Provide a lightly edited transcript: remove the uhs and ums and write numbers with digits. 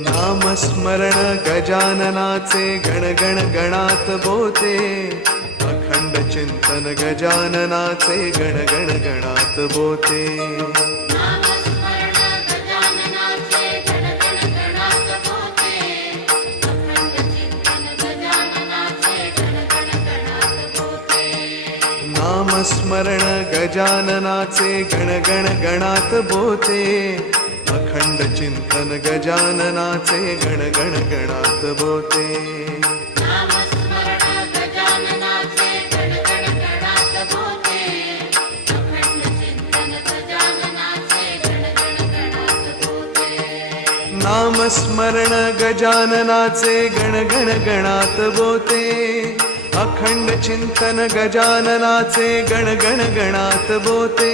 नामस्मरण गजाननाचे गण गण गणात बोते, अखंड चिंतन गजाननाचे गण गण गणात बोते. नामस्मरण गजाननाचे गण गण गणात बोते, अखंड चिंतन गजाननाचे गण गण गणात बोते. नामस्मरण गजाननाचे गण गण गणात बोते, अखंड चिंतन गजाननाचे गण गण गणात बोते.